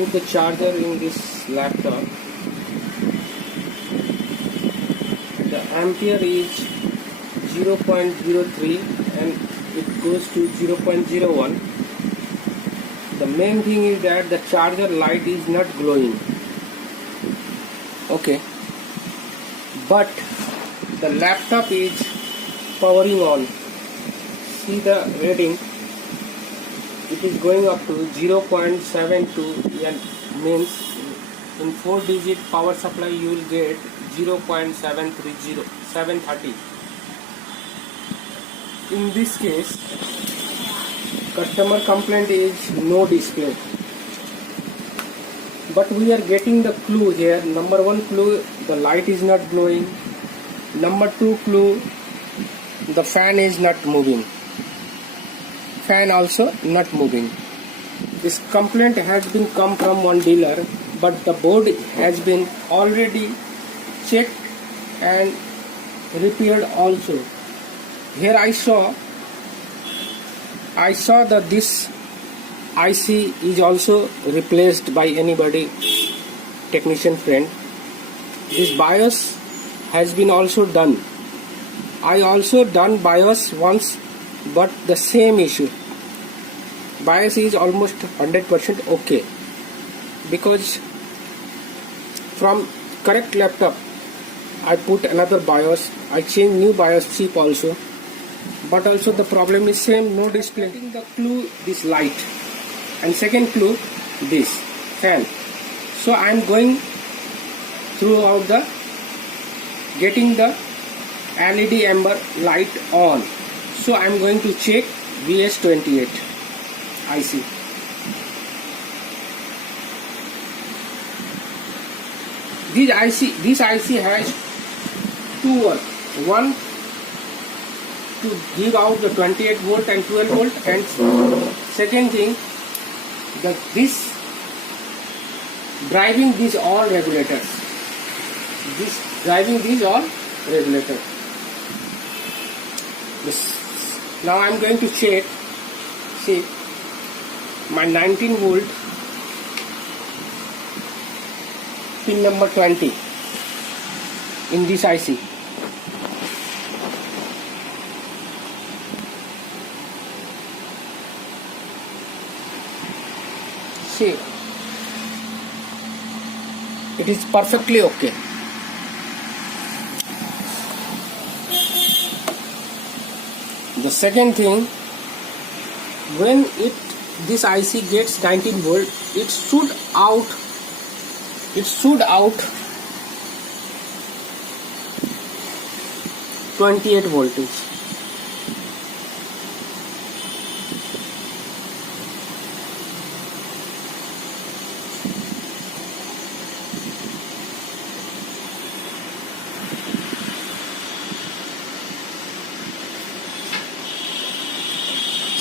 put the charger in this laptop. The ampere is 0.03 and it goes to 0.01. The main thing is that the charger light is not glowing. Okay, but the laptop is powering on. See the reading, it is going up to 0.72 and means in 4-digit power supply you will get 730. In this case, customer complaint is no display. But we are getting the clue here. Number 1 clue, the light is not glowing. Number 2 clue, the fan is not moving. Fan also not moving. This complaint has been come from one dealer, but the board has been already checked and repaired also. Here I saw that this IC is also replaced by anybody, technician friend. This BIOS has been also done. I also done BIOS once, but the same issue. BIOS is almost 100% okay, because from correct laptop I put another BIOS, I changed new BIOS chip also, but also the problem is same, no display. The clue, this light, and second clue, this fan. So I am going throughout the getting the LED amber light on. So I am going to check VS28 IC. This IC has two work. One, to give out the 28 volt and 12 volt, and second thing, this driving these all regulators. This driving these all regulators. Now I am going to check. See, my 19 volt pin number 20 in this IC. See, it is perfectly okay. The second thing, when this IC gets 19 volt, it should out 28 voltage.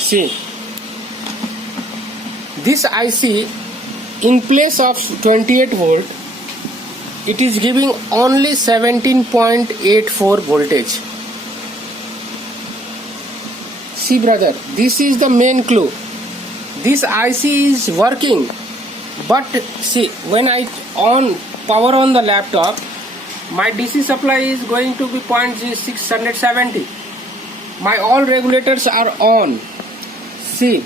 See, this IC in place of 28 volt, it is giving only 17.84 voltage. See brother, this is the main clue. This IC is working, but see, when I power on the laptop, my DC supply is going to be 0.670. My all regulators are on. See,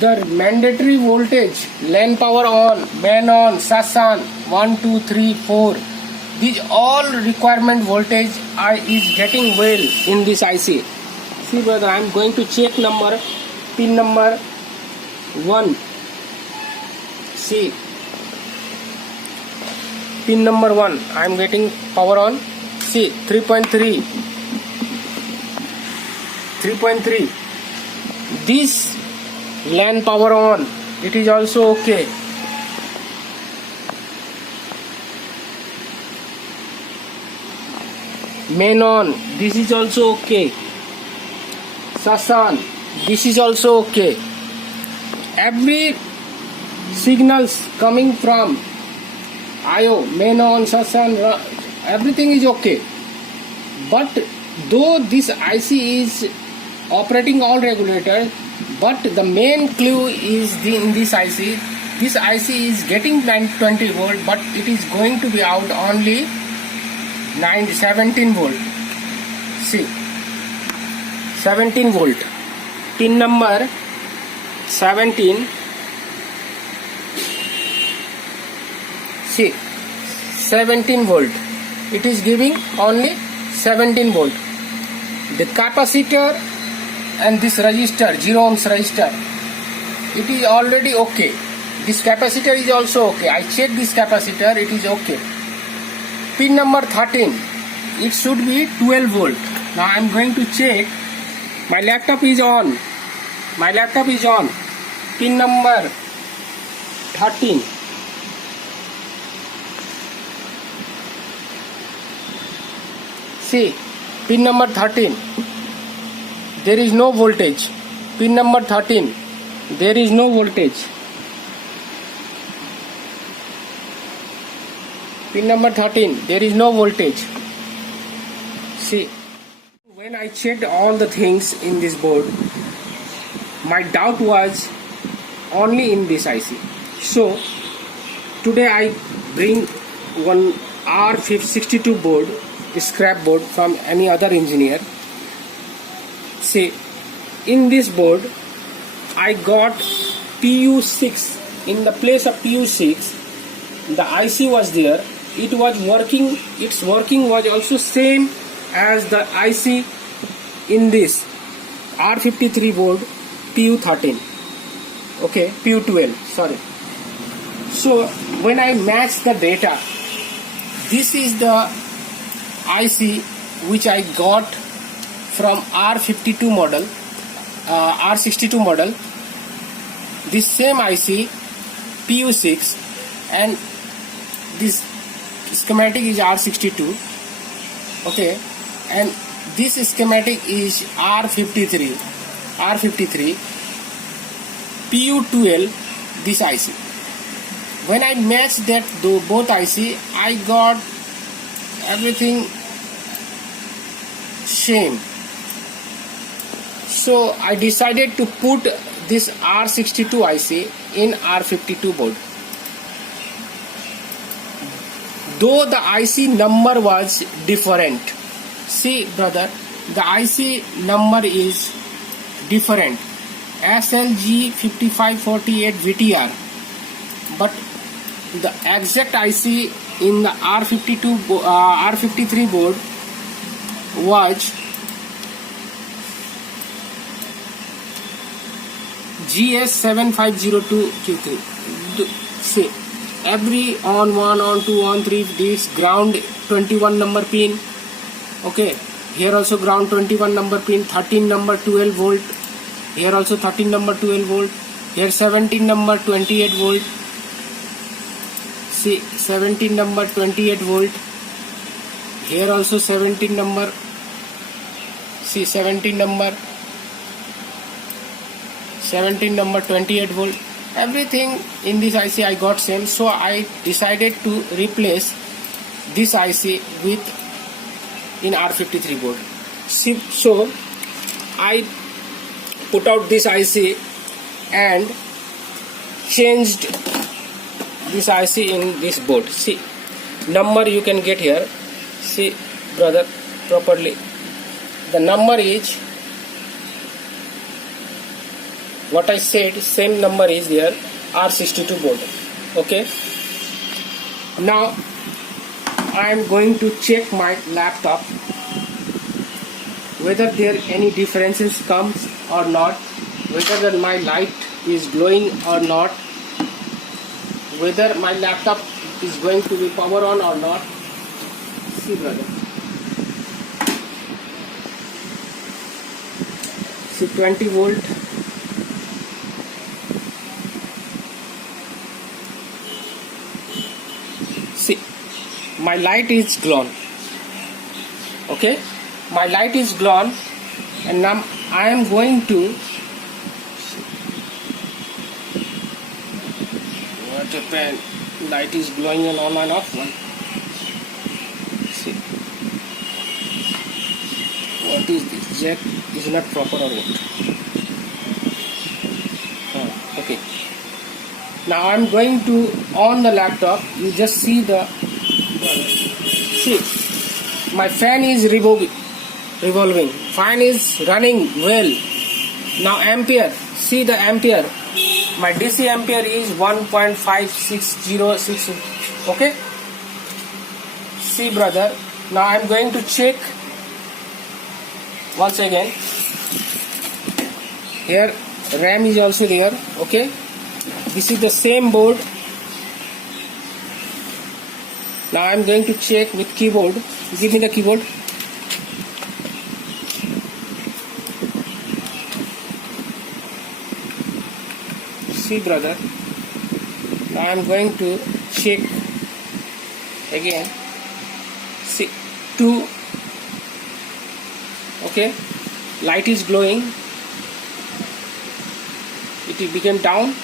the mandatory voltage, LAN power on, main on, SAS on, 1, 2, 3, 4. These all requirement voltage is getting well in this IC. See brother, I am going to check pin number 1. See, pin number 1, I am getting power on. See, 3.3. This LAN power on, it is also okay. Main on, this is also okay. SAS on, this is also okay. Every signals coming from IO, main on, SAS on, everything is okay. But though this IC is operating all regulators, but the main clue is in this IC, this IC is getting 920 volt, but it is going to be out only 17 volt. See, 17 volt. Pin number 17. See, 17 volt. It is giving only 17 volt. The capacitor and this resistor, 0 ohms resistor, it is already okay. This capacitor is also okay. I checked this capacitor, it is okay. Pin number 13, it should be 12 volt. Now I am going to check. My laptop is on. Pin number 13. See, pin number 13. There is no voltage. Pin number 13. There is no voltage. Pin number 13. There is no voltage. See, when I checked all the things in this board, my doubt was only in this IC. So, today I bring one R562 board, scrap board from any other engineer. See, in this board I got PU6. In the place of PU6, the IC was there. It was working. Its working was also same as the IC in this R53 board, PU13. Okay, PU12. Sorry. So when I match the data, this is the IC which I got from R52 model, R62 model. This same IC, PU6, and this schematic is R62. Okay, and this schematic is R53, PU12, this IC. When I matched that both IC, I got everything same. So I decided to put this R62 IC in R52 board. Though the IC number was different. See brother, the IC number is different. SLG5548 VTR. But the exact IC in the R53 board was GS7502Q3. See, every on 1, on 2, on 3, this ground 21 number pin. Okay, here also ground 21 number pin, 13 number 12 volt. Here also 13 number 12 volt. Here 17 number 28 volt. See, 17 number 28 volt. Here also 17 number. See, 17 number 28 volt. Everything in this IC I got same. So I decided to replace this IC with in R53 board. See, so I put out this IC and changed this IC in this board. See, number you can get here. See brother, properly. The number is what I said, same number is there, R62 board. Okay. Now I am going to check my laptop whether there any differences comes or not, whether my light is glowing or not, whether my laptop is going to be power on or not. See brother, see 20 volt. See, my light is glowing. Okay, my light is glowing, and now I am going to what happened? Light is glowing and on and off one. See, what is this? Jack is not proper or what? Okay. Now I'm going to on the laptop. You just see my fan is revolving. Fan is running well. Now ampere, see the ampere. My DC ampere is 1.5606. Okay. See brother. Now I'm going to check once again. Here RAM is also there. Okay. This is the same board. Now I'm going to check with keyboard. Give me the keyboard. See brother. Now I'm going to check again. See 2. Okay. Light is glowing. It became down.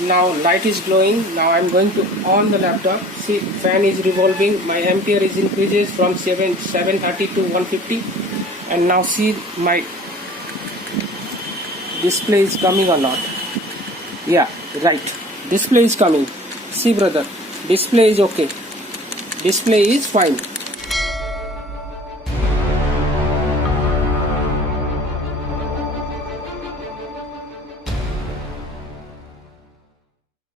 Now light is glowing. Now I'm going to on the laptop. See fan is revolving. My ampere is increases from 730 to 150. And now see my display is coming or not. Yeah, right. Display is coming. See brother, display is okay. Display is fine.